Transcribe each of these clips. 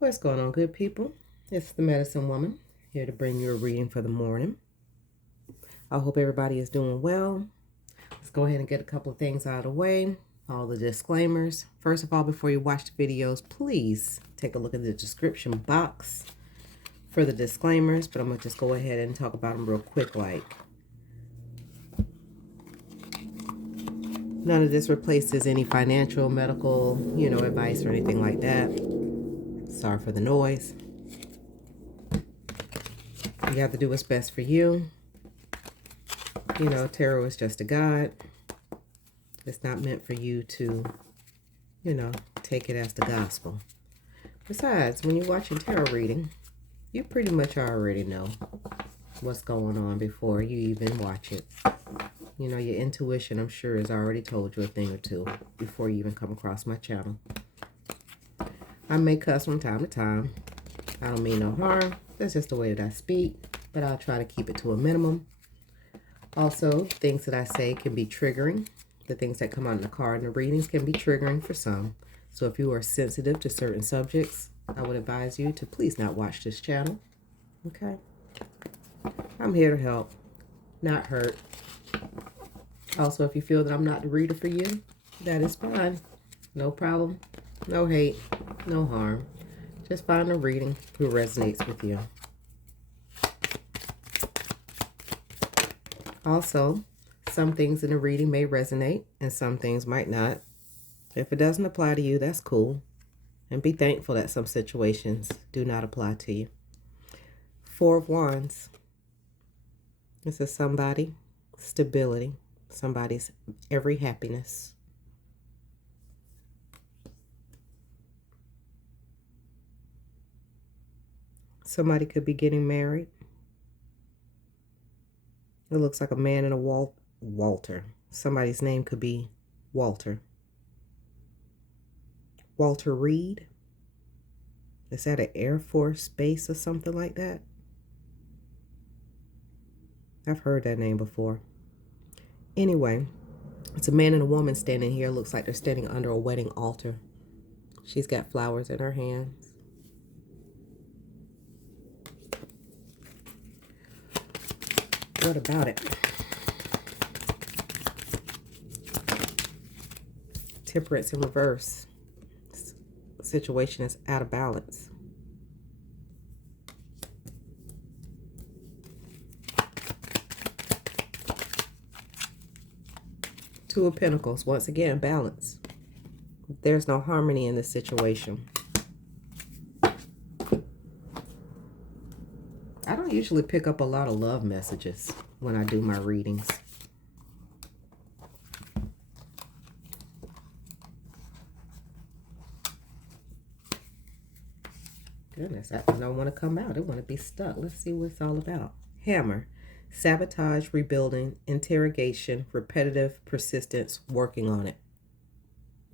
What's going on, good people? It's the Medicine Woman here to bring you a reading for the morning. I hope everybody is doing well. Let's go ahead and get a couple of things out of the way. All the disclaimers. First of all, before you watch the videos, please take a look at the description box for the disclaimers, but I'm going to just go ahead and talk about them real quick. None of this replaces any financial, medical, advice or anything like that. Sorry for the noise. You have to do what's best for you. Tarot is just a guide. It's not meant for you to, take it as the gospel. Besides, when you're watching tarot reading, you pretty much already know what's going on before you even watch it. Your intuition, I'm sure, has already told you a thing or two before you even come across my channel. I may cuss from time to time. I don't mean no harm. That's just the way that I speak, but I'll try to keep it to a minimum. Also, things that I say can be triggering. The things that come out in the card and the readings can be triggering for some. So if you are sensitive to certain subjects, I would advise you to please not watch this channel. Okay? I'm here to help, not hurt. Also, if you feel that I'm not the reader for you, that is fine. No problem. No hate. No harm. Just find a reading who resonates with you. Also, some things in the reading may resonate and some things might not. If it doesn't apply to you, that's cool. And be thankful that some situations do not apply to you. Four of Wands. This is somebody, stability, somebody's every happiness. Somebody could be getting married. It looks like a man and a Walter. Somebody's name could be Walter. Walter Reed. Is that an Air Force base or something like that? I've heard that name before. Anyway, it's a man and a woman standing here. Looks like they're standing under a wedding altar. She's got flowers in her hands. What about it? Temperance in reverse. Situation is out of balance. Two of Pentacles. Once again, balance. There's no harmony in this situation. I don't usually pick up a lot of love messages when I do my readings. Goodness, that one don't want to come out. It want to be stuck. Let's see what it's all about. Hammer. Sabotage, rebuilding, interrogation, repetitive, persistence, working on it.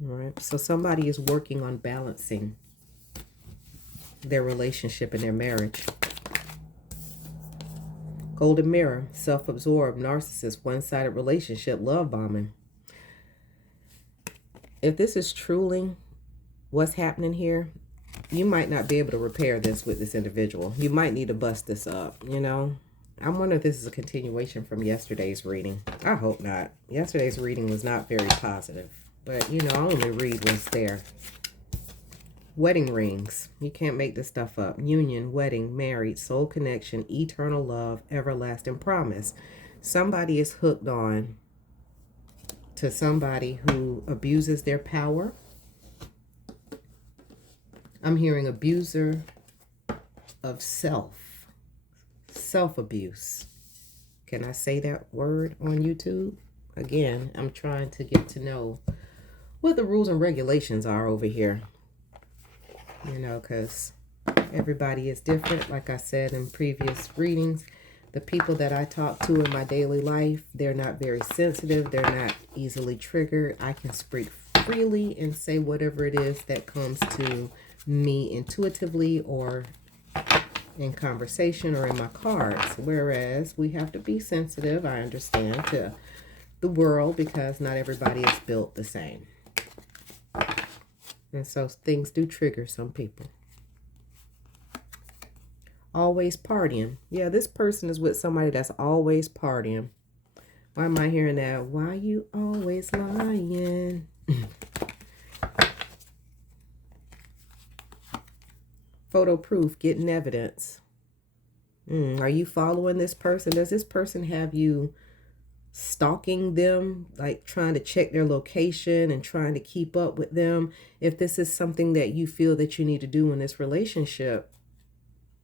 All right. So somebody is working on balancing their relationship and their marriage. Golden Mirror. Self-absorbed, narcissist, one-sided relationship, love bombing. If this is truly what's happening here, you might not be able to repair this with this individual. You might need to bust this up, I wonder if this is a continuation from yesterday's reading. I hope not. Yesterday's reading was not very positive. But, I only read what's there. Wedding rings. You can't make this stuff up. Union, wedding, married, soul connection, eternal love, everlasting promise. Somebody is hooked on to somebody who abuses their power. I'm hearing abuser of self. Self-abuse. Can I say that word on YouTube? Again, I'm trying to get to know what the rules and regulations are over here. Because everybody is different. Like I said in previous readings, the people that I talk to in my daily life, they're not very sensitive. They're not easily triggered. I can speak freely and say whatever it is that comes to me intuitively or in conversation or in my cards. Whereas we have to be sensitive, I understand, to the world because not everybody is built the same. And so things do trigger some people. Always partying. Yeah, this person is with somebody that's always partying. Why am I hearing that? Why you always lying? Photo proof, getting evidence. Are you following this person? Does this person have you stalking them, like trying to check their location and trying to keep up with them? If this is something that you feel that you need to do in this relationship,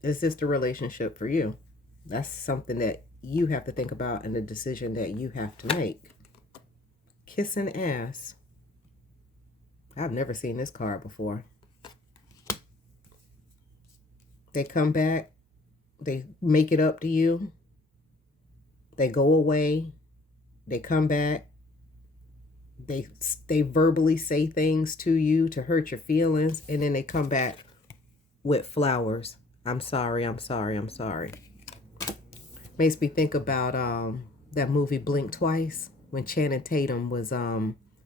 is this the relationship for you? That's something that you have to think about and the decision that you have to make. Kissing ass. I've never seen this card before. They come back. They make it up to you. They go away. They come back. They verbally say things to you to hurt your feelings. And then they come back with flowers. I'm sorry, I'm sorry, I'm sorry. Makes me think about that movie Blink Twice, when Channing Tatum was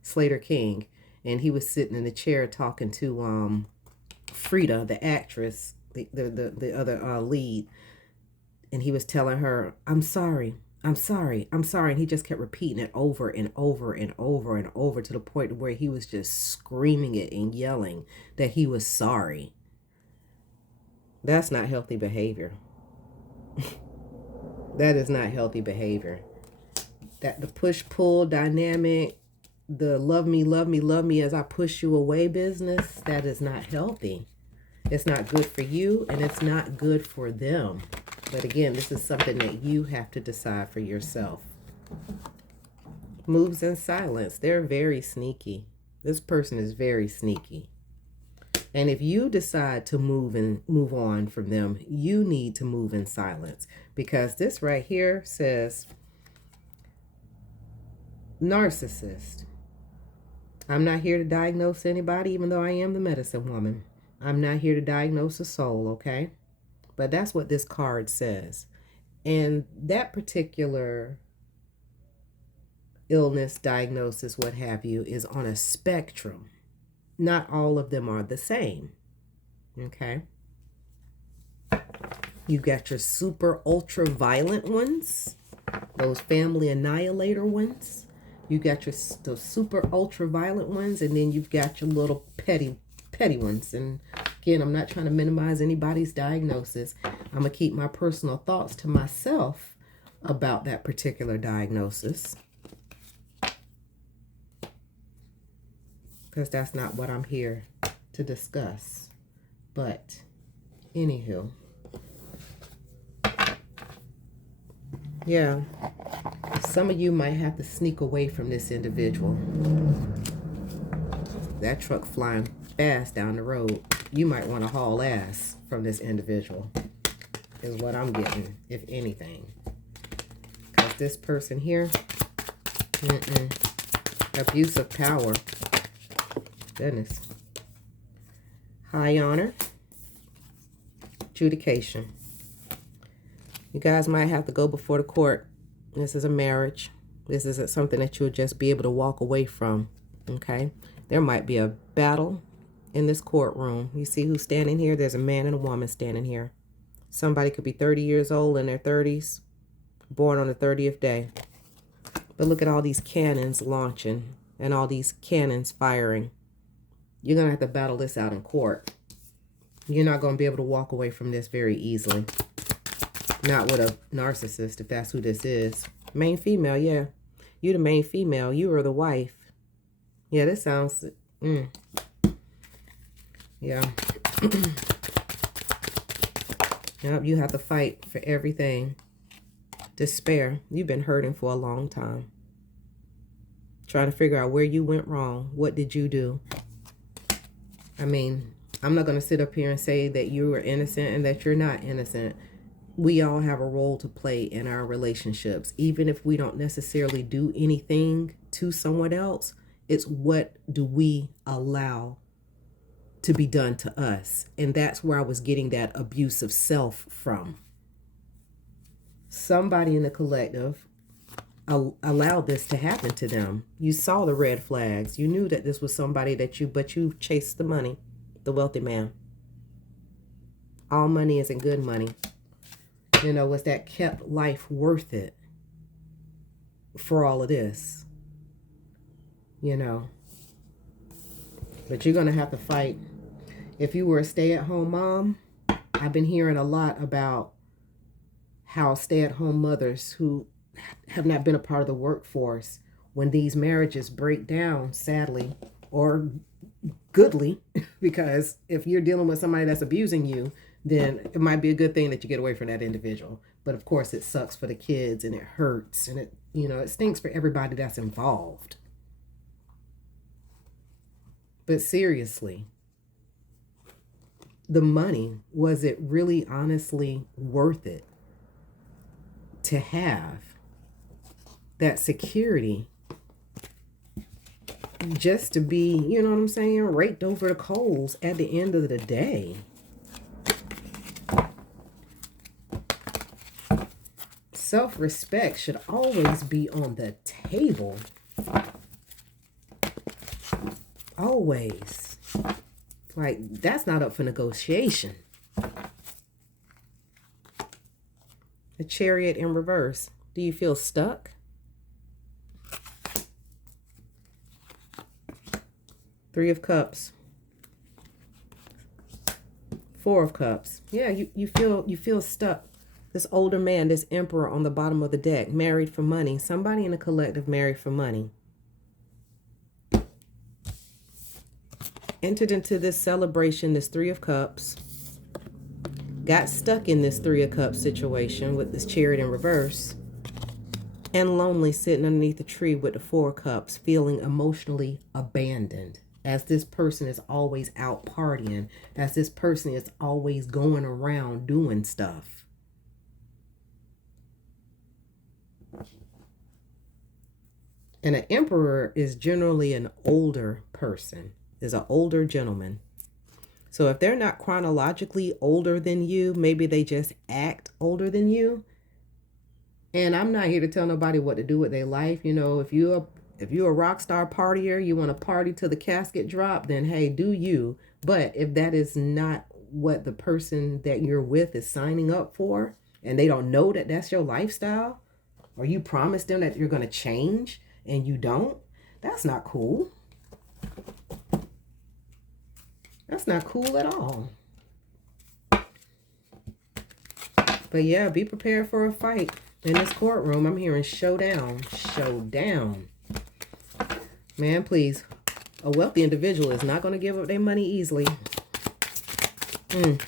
Slater King, and he was sitting in the chair talking to Frida, the actress, the other lead, and he was telling her, I'm sorry, I'm sorry, I'm sorry, and he just kept repeating it over and over and over and over to the point where he was just screaming it and yelling that he was sorry. That's not healthy behavior. That is not healthy behavior. That the push-pull dynamic, the love me, love me, love me as I push you away business, that is not healthy. It's not good for you, and it's not good for them. But again, this is something that you have to decide for yourself. Moves in silence. They're very sneaky. This person is very sneaky. And if you decide to move on from them, you need to move in silence, because this right here says narcissist. I'm not here to diagnose anybody, even though I am the medicine woman. I'm not here to diagnose a soul, okay? But that's what this card says. And that particular illness, diagnosis, what have you, is on a spectrum. Not all of them are the same. Okay. You got your super ultra violent ones, those family annihilator ones. You got those super ultra violent ones, and then you've got your little petty ones. And again, I'm not trying to minimize anybody's diagnosis. I'm gonna keep my personal thoughts to myself about that particular diagnosis, because that's not what I'm here to discuss. But anywho, yeah, some of you might have to sneak away from this individual. That truck flying fast down the road, you might want to haul ass from this individual, is what I'm getting, if anything. Because this person here, abuse of power. Goodness. High honor. Adjudication. You guys might have to go before the court. This is a marriage. This isn't something that you'll just be able to walk away from. Okay? There might be a battle in this courtroom. You see who's standing here? There's a man and a woman standing here. Somebody could be 30 years old, in their 30s, born on the 30th day. But look at all these cannons launching and all these cannons firing. You're going to have to battle this out in court. You're not going to be able to walk away from this very easily. Not with a narcissist, if that's who this is. Main female, yeah. You the main female. You are the wife. Yeah, this sounds... Yeah. Yep, you have to fight for everything. Despair. You've been hurting for a long time. Trying to figure out where you went wrong. What did you do? I mean, I'm not going to sit up here and say that you are innocent and that you're not innocent. We all have a role to play in our relationships. Even if we don't necessarily do anything to someone else, it's what do we allow to be done to us. And that's where I was getting that abuse of self from. Somebody in the collective allowed this to happen to them. You saw the red flags. You knew that this was somebody but you chased the money, the wealthy man. All money isn't good money. You know, was that kept life worth it for all of this? You know, but you're going to have to fight. If you were a stay-at-home mom, I've been hearing a lot about how stay-at-home mothers who have not been a part of the workforce, when these marriages break down, sadly, or goodly, because if you're dealing with somebody that's abusing you, then it might be a good thing that you get away from that individual. But of course, it sucks for the kids and it hurts and it stinks for everybody that's involved. But seriously, the money, was it really honestly worth it to have that security just to be, you know what I'm saying, raked over the coals at the end of the day? Self-respect should always be on the table. Always. Like, that's not up for negotiation. The Chariot in reverse. Do you feel stuck? Three of Cups. Four of Cups. Yeah, you feel stuck. This older man, this Emperor on the bottom of the deck, married for money. Somebody in the collective married for money. Entered into this celebration, this Three of Cups. Got stuck in this Three of Cups situation with this Chariot in reverse. And lonely, sitting underneath the tree with the Four of Cups, feeling emotionally abandoned. As this person is always out partying. As this person is always going around doing stuff. And an Emperor is generally an older person, is an older gentleman. So if they're not chronologically older than you, maybe they just act older than you. And I'm not here to tell nobody what to do with their life. You know, if you're a rock star partier, you want to party till the casket drop, then hey, do you. But if that is not what the person that you're with is signing up for, and they don't know that that's your lifestyle, or you promise them that you're going to change, and you don't, that's not cool. That's not cool at all. But yeah, be prepared for a fight. In this courtroom, I'm hearing showdown. Showdown. Man, please. A wealthy individual is not going to give up their money easily. I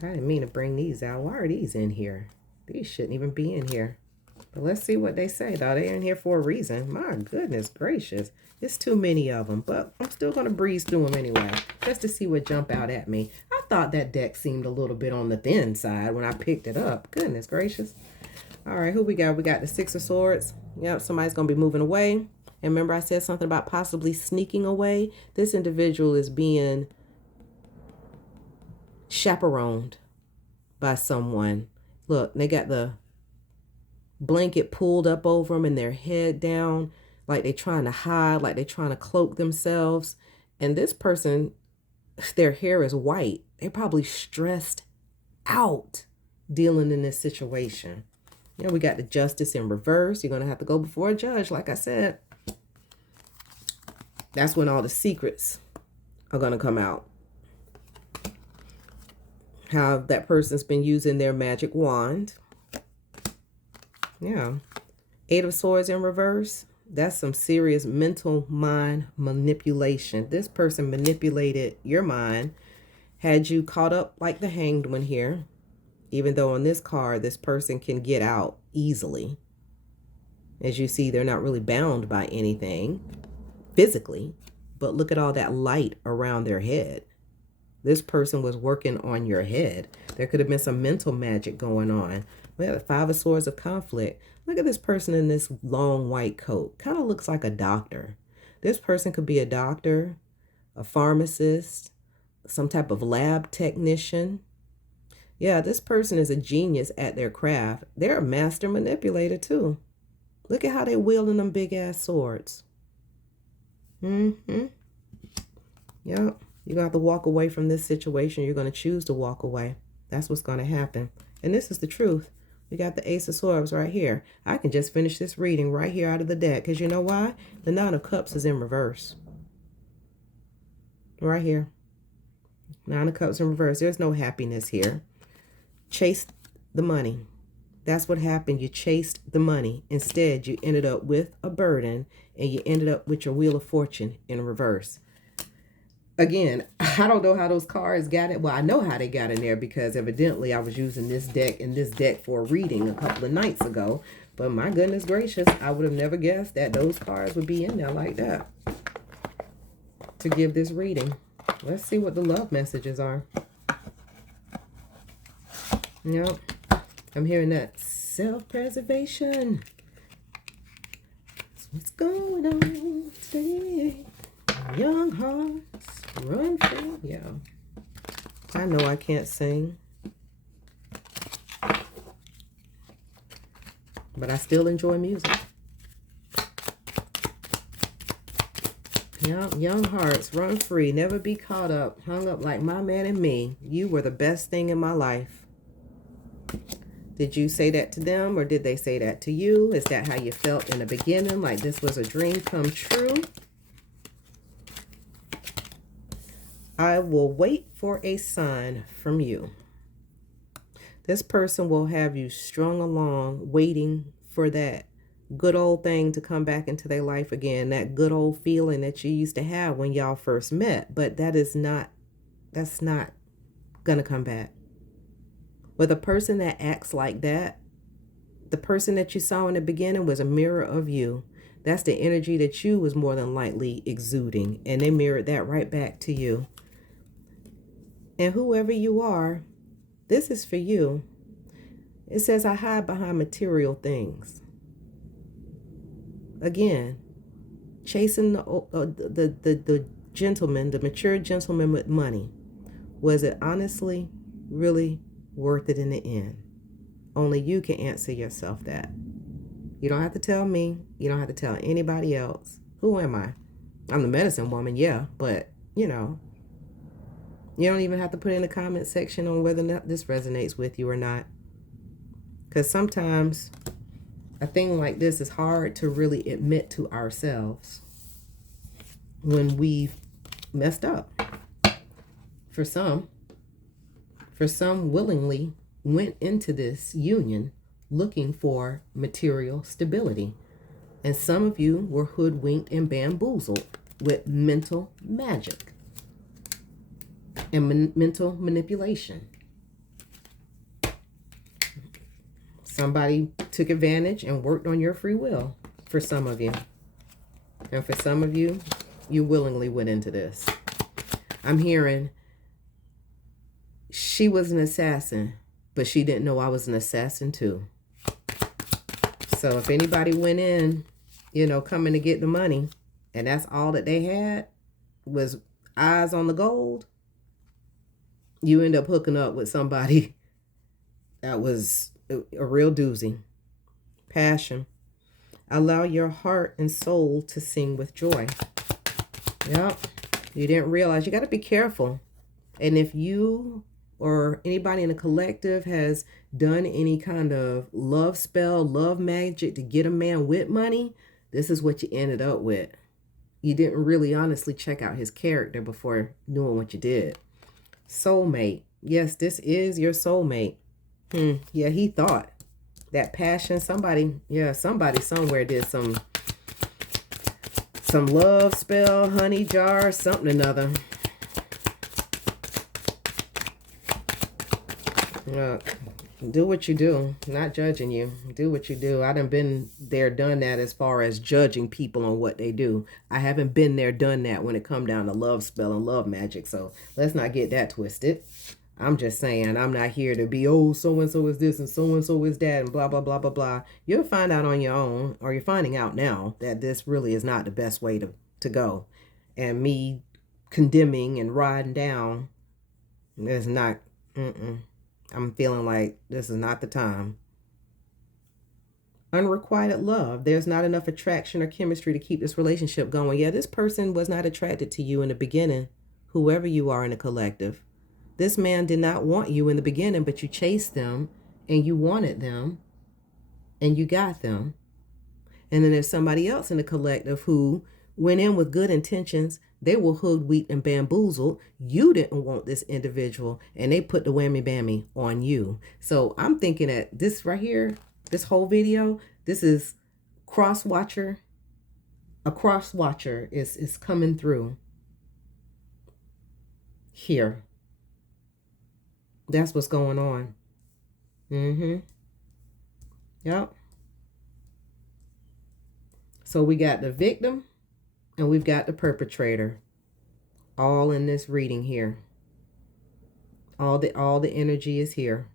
didn't mean to bring these out. Why are these in here? These shouldn't even be in here. But let's see what they say, though. They're in here for a reason. My goodness gracious. It's too many of them. But I'm still going to breeze through them anyway. Just to see what jump out at me. I thought that deck seemed a little bit on the thin side when I picked it up. Goodness gracious. All right, who we got? We got the Six of Swords. Yep, somebody's going to be moving away. And remember I said something about possibly sneaking away? This individual is being chaperoned by someone. Look, they got the blanket pulled up over them and their head down, like they're trying to hide, like they're trying to cloak themselves. And this person, their hair is white. They're probably stressed out dealing in this situation. Yeah, we got the Justice in reverse. You're going to have to go before a judge, like I said. That's when all the secrets are going to come out. How that person's been using their magic wand. Yeah. Eight of Swords in reverse. That's some serious mental mind manipulation. This person manipulated your mind, had you caught up like the Hanged One here. Even though on this card, this person can get out easily. As you see, they're not really bound by anything physically. But look at all that light around their head. This person was working on your head. There could have been some mental magic going on. We have the Five of Swords of conflict. Look at this person in this long white coat. Kind of looks like a doctor. This person could be a doctor, a pharmacist, some type of lab technician. Yeah, this person is a genius at their craft. They're a master manipulator too. Look at how they're wielding them big ass swords. Yep. You're going to have to walk away from this situation. You're going to choose to walk away. That's what's going to happen. And this is the truth. We got the Ace of Swords right here. I can just finish this reading right here out of the deck. Because you know why? The Nine of Cups is in reverse. Right here. Nine of Cups in reverse. There's no happiness here. Chase the money. That's what happened. You chased the money. Instead, you ended up with a burden. And you ended up with your Wheel of Fortune in reverse. Again, I don't know how those cards got it. Well, I know how they got in there because evidently I was using this deck and this deck for a reading a couple of nights ago. But my goodness gracious, I would have never guessed that those cards would be in there like that to give this reading. Let's see what the love messages are. Yep, I'm hearing that self-preservation. That's what's going on today. Young hearts run free. Yeah. I know I can't sing, but I still enjoy music. Yeah. Young hearts run free. Never be caught up, hung up like my man and me. You were the best thing in my life. Did you say that to them or did they say that to you? Is that how you felt in the beginning? Like this was a dream come true? I will wait for a sign from you. This person will have you strung along, waiting for that good old thing to come back into their life again. That good old feeling that you used to have when y'all first met. But that's not going to come back. With a person that acts like that, the person that you saw in the beginning was a mirror of you. That's the energy that you was more than likely exuding. And they mirrored that right back to you. And whoever you are, this is for you. It says, I hide behind material things. Again, chasing the gentleman, the mature gentleman with money. Was it honestly really worth it in the end? Only you can answer yourself that. You don't have to tell me. You don't have to tell anybody else. Who am I? I'm the medicine woman, yeah, but, you know. You don't even have to put in the comment section on whether or not this resonates with you or not. Because sometimes a thing like this is hard to really admit to ourselves when we've messed up. For some willingly went into this union looking for material stability. And some of you were hoodwinked and bamboozled with mental magic and mental manipulation. Somebody took advantage and worked on your free will for some of you. And for some of you, you willingly went into this. I'm hearing she was an assassin, but she didn't know I was an assassin too. So if anybody went in, you know, coming to get the money, and that's all that they had was eyes on the gold, you end up hooking up with somebody that was a real doozy. Passion. Allow your heart and soul to sing with joy. Yep. You didn't realize. You got to be careful. And if you or anybody in a collective has done any kind of love spell, love magic to get a man with money, this is what you ended up with. You didn't really honestly check out his character before doing what you did. Soulmate. Yes, this is your soulmate. Yeah, he thought that passion. Somebody somewhere did some love spell, honey jar, something or another. Do what you do. Not judging you. Do what you do. I done been there, done that as far as judging people on what they do. I haven't been there, done that when it come down to love spell and love magic. So let's not get that twisted. I'm just saying, I'm not here to be, oh, so-and-so is this and so-and-so is that and blah, blah, blah, blah, blah. You'll find out on your own, or you're finding out now that this really is not the best way to go. And me condemning and riding down is not, I'm feeling like this is not the time. Unrequited love. There's not enough attraction or chemistry to keep this relationship going. Yeah, this person was not attracted to you in the beginning, whoever you are in a collective. This man did not want you in the beginning, but you chased them and you wanted them and you got them. And then there's somebody else in the collective who went in with good intentions. They were hoodwinked and bamboozled. You didn't want this individual, and they put the whammy bammy on you. So I'm thinking that this right here, this whole video, this is cross watcher. A cross watcher is coming through here. That's what's going on. Yep. So we got the victim and we've got the perpetrator all in this reading here. All the energy is here.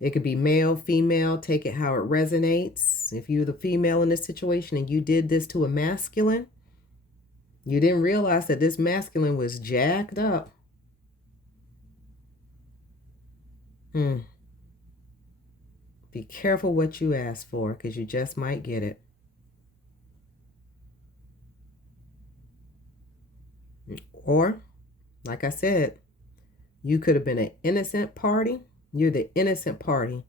It could be male, female, take it how it resonates. If you're the female in this situation and you did this to a masculine, you didn't realize that this masculine was jacked up. Be careful what you ask for, because you just might get it. Or, like I said, you could have been an innocent party. You're the innocent party.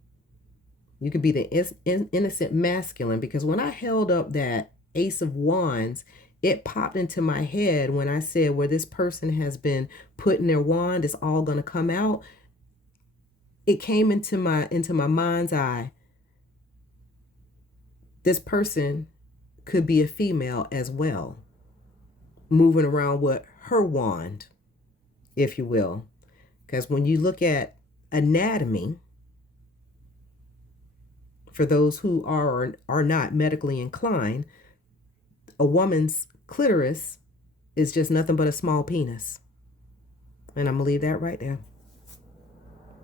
You could be the innocent masculine, because when I held up that Ace of Wands, it popped into my head when I said where this person has been putting their wand, it's all going to come out. It came into my mind's eye. This person could be a female as well, moving around with her wand, if you will. Because when you look at anatomy, for those who are or are not medically inclined, a woman's clitoris is just nothing but a small penis. And I'm going to leave that right there.